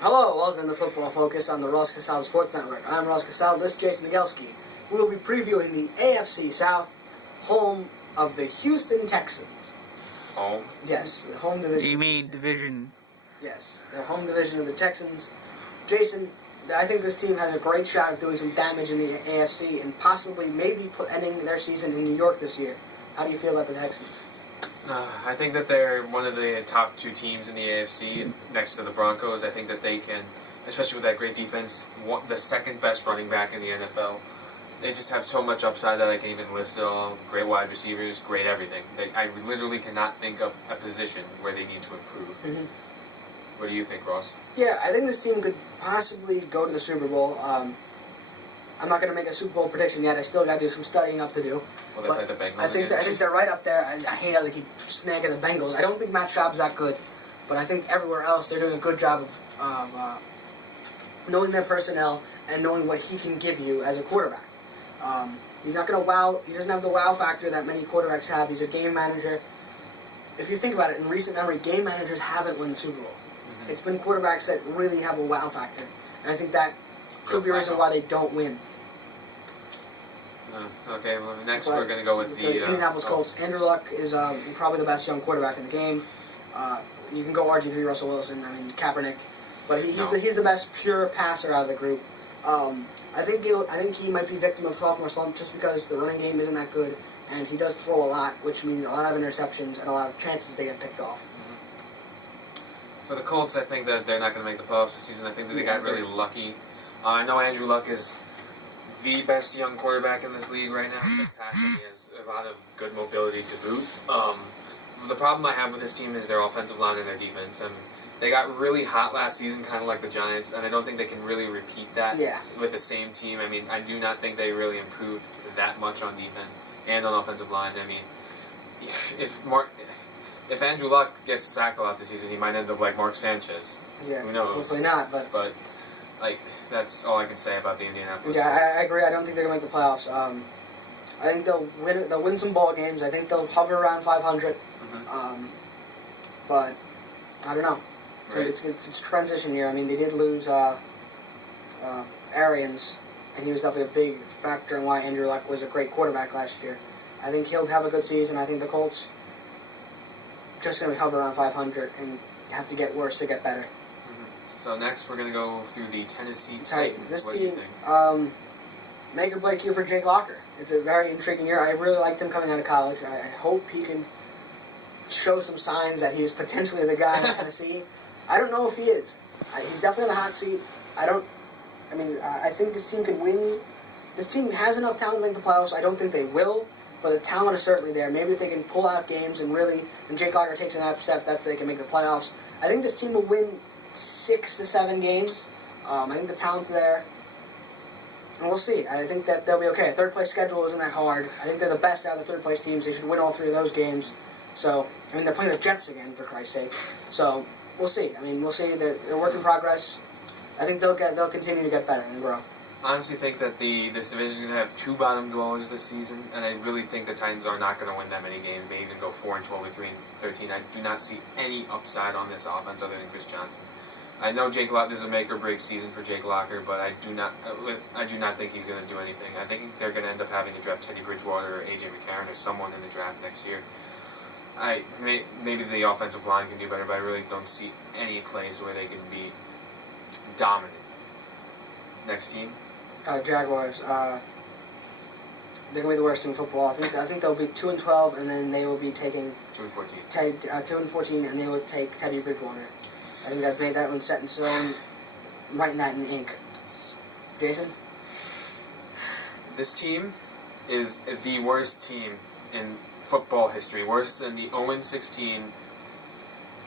Hello, welcome to Football Focus on the Castaldo Sports Network. I'm Castaldo, this is Jason Egielski. We will be previewing the AFC South, home of the Houston Texans. Home? Yes, the home division. You mean division? Yes, the home division of the Texans. Jason, I think this team has a great shot of doing some damage in the AFC and possibly maybe ending their season in New York this year. How do you feel about the Texans? I think that they're one of the top two teams in the AFC next to the Broncos. I think that they can, especially with that great defense, the second best running back in the NFL. They just have so much upside that I can't even list it all. Great wide receivers, great everything. I literally cannot think of a position where they need to improve. Mm-hmm. What do you think, Ross? Yeah, I think this team could possibly go to the Super Bowl. I'm not going to make a Super Bowl prediction yet. I still got to do some studying up to do. Well, they play the Bengals. I think they're right up there. I hate how they keep snagging the Bengals. I don't think Matt Schaub's that good, but I think everywhere else they're doing a good job of knowing their personnel and knowing what he can give you as a quarterback. He's not going to wow. He doesn't have the wow factor that many quarterbacks have. He's a game manager. If you think about it, in recent memory, game managers haven't won the Super Bowl. Mm-hmm. It's been quarterbacks that really have a wow factor, and I think that could be a reason why they don't win. Okay, well, next we're going to go with the Indianapolis Colts. Andrew Luck is probably the best young quarterback in the game. You can go RG3, Russell Wilson, Kaepernick, but he's the best pure passer out of the group. I think he might be victim of sophomore slump just because the running game isn't that good, and he does throw a lot, which means a lot of interceptions and a lot of chances they get picked off. Mm-hmm. For the Colts, I think that they're not going to make the playoffs this season. I think that they got really lucky. I know Andrew Luck is the best young quarterback in this league right now. He has a lot of good mobility to boot. The problem I have with this team is their offensive line and their defense. They got really hot last season, kind of like the Giants, and I don't think they can really repeat that with the same team. I do not think they really improved that much on defense and on offensive line. If Andrew Luck gets sacked a lot this season, he might end up like Mark Sanchez. Yeah, who knows? Hopefully not, but that's all I can say about the Indianapolis. Yeah, I agree. I don't think they're going to make the playoffs. I think they'll win some ball games. I think they'll hover around 500. Mm-hmm. But I don't know. So right. It's transition year. They did lose Arians, and he was definitely a big factor in why Andrew Luck was a great quarterback last year. I think he'll have a good season. I think the Colts just going to hover around 500 and have to get worse to get better. So next, we're going to go through the Tennessee Titans. This what team, do you think? Make or break year for Jake Locker. It's a very intriguing year. I really liked him coming out of college. I hope he can show some signs that he's potentially the guy in Tennessee. I don't know if he is. He's definitely in the hot seat. I think this team can win. This team has enough talent to make the playoffs. I don't think they will, but the talent is certainly there. Maybe if they can pull out games and Jake Locker takes an up step, they can make the playoffs. I think this team will win 6 to 7 games. I think the talent's there. And we'll see. I think that they'll be okay. A third-place schedule isn't that hard. I think they're the best out of the third-place teams. They should win all 3 of those games. So, they're playing the Jets again, for Christ's sake. So, we'll see. We'll see. They're work in progress. I think they'll continue to get better and grow. I honestly think that this division is going to have 2 bottom dwellers this season, and I really think the Titans are not going to win that many games. They even go 4-12 or 3-13. I do not see any upside on this offense other than Chris Johnson. I know Jake Locker is a make or break season for Jake Locker, but I do not think he's going to do anything. I think they're going to end up having to draft Teddy Bridgewater or AJ McCarron or someone in the draft next year. Maybe the offensive line can do better, but I really don't see any place where they can be dominant. Next team. Jaguars. They're going to be the worst team in football. I think they'll be 2-12, and then they will be taking 2-14. 2-14, and they will take Teddy Bridgewater. I think I've made that one set in stone, writing that in ink. Jason? This team is the worst team in football history, worse than the 0-16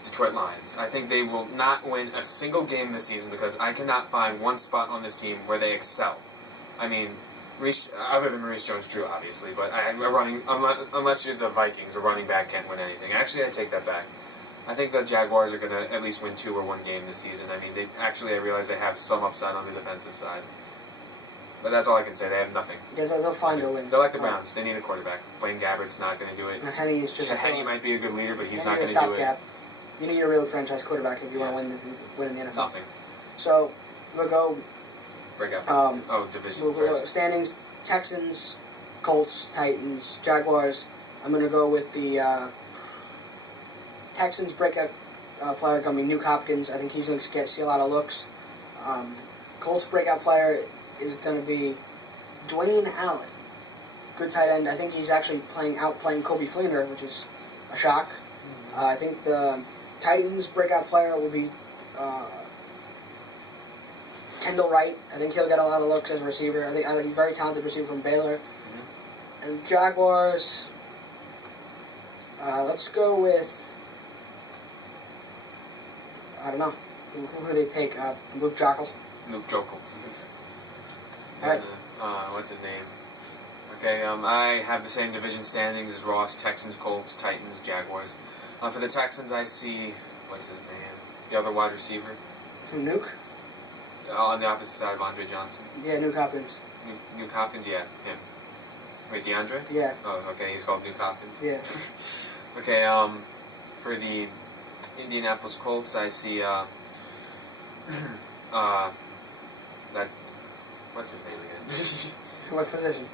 Detroit Lions. I think they will not win a single game this season because I cannot find one spot on this team where they excel. Other than Maurice Jones-Drew, obviously, but unless you're the Vikings, a running back can't win anything. Actually, I take that back. I think the Jaguars are going to at least win 2 or 1 game this season. I realize they have some upside on the defensive side. But that's all I can say. They have nothing. Yeah, they'll find a win. They're like the Browns. They need a quarterback. Blaine Gabbert's not going to do it. Henny might be a good leader, but he's not going to do it. You need a real franchise quarterback if you want to win in the NFL. Nothing. So we'll go. Breakout. Division We'll go first. standings: Texans, Colts, Titans, Jaguars. I'm gonna go with the Texans breakout player gonna be Nuke Hopkins. I think he's gonna see a lot of looks. Colts breakout player is gonna be Dwayne Allen, good tight end. I think he's actually outplaying Kobe Fleener, which is a shock. I think the Titans breakout player will be Kendall Wright. I think he'll get a lot of looks as a receiver. I think he's a very talented receiver from Baylor. And Jaguars, let's go with, I don't know, who do they take? Luke Jockle. Luke Jokel. Alright. What's his name? Okay, I have the same division standings as Ross: Texans, Colts, Titans, Jaguars. For the Texans, I see, what's his name? The other wide receiver. Nuke? On the opposite side of Andre Johnson. Yeah, Nuke Hopkins. Nuke Hopkins, yeah, him. Wait, DeAndre? Yeah. Oh, okay, he's called Nuke Hopkins. Yeah. Okay, for the Indianapolis Colts, I see, that, what's his name again? What position?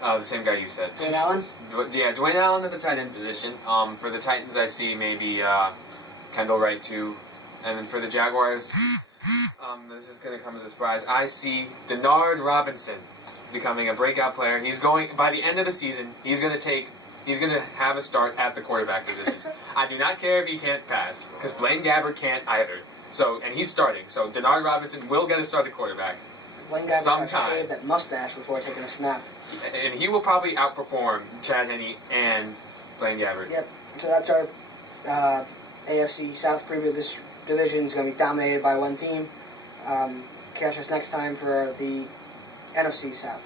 The same guy you said. Dwayne Allen? Yeah, Dwayne Allen at the tight end position. For the Titans, I see maybe Kendall Wright too. And then for the Jaguars, this is going to come as a surprise. I see Denard Robinson becoming a breakout player. He's going, by the end of the season, he's going to have a start at the quarterback position. I do not care if he can't pass, because Blaine Gabbert can't either. So, and he's starting. So Denard Robinson will get a start at quarterback. Blaine Gabbert sometime. shaved that mustache before taking a snap. And he will probably outperform Chad Henne and Blaine Gabbert. Yep. So that's our AFC South preview. This division is going to be dominated by one team. Catch us next time for the NFC South.